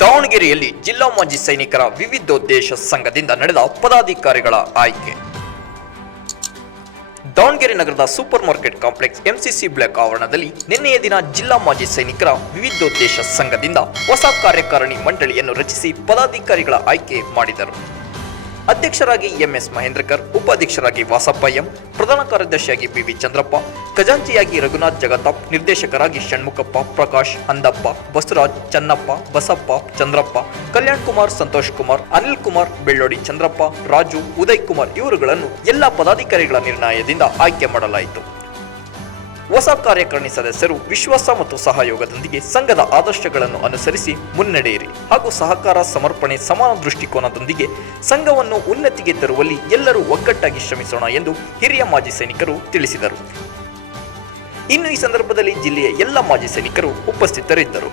ದಾವಣಗೆರೆಯಲ್ಲಿ ಜಿಲ್ಲಾ ಮಾಜಿ ಸೈನಿಕರ ವಿವಿಧೋದ್ದೇಶ ಸಂಘದಿಂದ ನಡೆದ ಪದಾಧಿಕಾರಿಗಳ ಆಯ್ಕೆ. ದಾವಣಗೆರೆ ನಗರದ super market complex MCC block ಆವರಣದಲ್ಲಿ ನಿನ್ನೆಯ ದಿನ ಜಿಲ್ಲಾ ಮಾಜಿ ಸೈನಿಕರ ವಿವಿಧೋದ್ದೇಶ ಸಂಘದಿಂದ ಹೊಸ ಕಾರ್ಯಕಾರಿಣಿ ಮಂಡಳಿಯನ್ನು ರಚಿಸಿ ಪದಾಧಿಕಾರಿಗಳ ಆಯ್ಕೆ ಮಾಡಿದರು. ಅಧ್ಯಕ್ಷರಾಗಿ ಎಂಎಸ್ ಮಹೇಂದ್ರಕರ್, ಉಪಾಧ್ಯಕ್ಷರಾಗಿ ವಾಸಪ್ಪ ಎಂ, ಪ್ರಧಾನ ಕಾರ್ಯದರ್ಶಿಯಾಗಿ ಬಿವಿ ಚಂದ್ರಪ್ಪ, ಖಜಾಂಚಿಯಾಗಿ ರಘುನಾಥ್ ಜಗತಾಪ್, ನಿರ್ದೇಶಕರಾಗಿ ಷಣ್ಮುಖಪ್ಪ, ಪ್ರಕಾಶ್ ಅಂದಪ್ಪ, ಬಸವರಾಜ್ ಚನ್ನಪ್ಪ, ಬಸಪ್ಪ ಚಂದ್ರಪ್ಪ, ಕಲ್ಯಾಣ್ ಕುಮಾರ್ ಸಂತೋಷ್ ಕುಮಾರ್, ಅನಿಲ್ ಕುಮಾರ್, ಬೆಳ್ಳೋಡಿ ಚಂದ್ರಪ್ಪ, ರಾಜು, ಉದಯ್ ಕುಮಾರ್ ಇವರುಗಳನ್ನು ಎಲ್ಲ ಪದಾಧಿಕಾರಿಗಳ ನಿರ್ಣಯದಿಂದ ಆಯ್ಕೆ ಮಾಡಲಾಯಿತು. ಹೊಸ ಕಾರ್ಯಕಾರಿಣಿ ಸದಸ್ಯರು ವಿಶ್ವಾಸ ಮತ್ತು ಸಹಯೋಗದೊಂದಿಗೆ ಸಂಘದ ಆದರ್ಶಗಳನ್ನು ಅನುಸರಿಸಿ ಮುನ್ನಡೆಯಿರಿ ಹಾಗೂ ಸಹಕಾರ ಸಮರ್ಪಣೆ ಸಮಾನ ದೃಷ್ಟಿಕೋನದೊಂದಿಗೆ ಸಂಘವನ್ನು ಉನ್ನತಿಗೆ ತರುವಲ್ಲಿ ಎಲ್ಲರೂ ಒಗ್ಗಟ್ಟಾಗಿ ಶ್ರಮಿಸೋಣ ಎಂದು ಹಿರಿಯ ಮಾಜಿ ಸೈನಿಕರು ತಿಳಿಸಿದರು. ಇನ್ನು ಈ ಸಂದರ್ಭದಲ್ಲಿ ಜಿಲ್ಲೆಯ ಎಲ್ಲ ಮಾಜಿ ಸೈನಿಕರು ಉಪಸ್ಥಿತರಿದ್ದರು.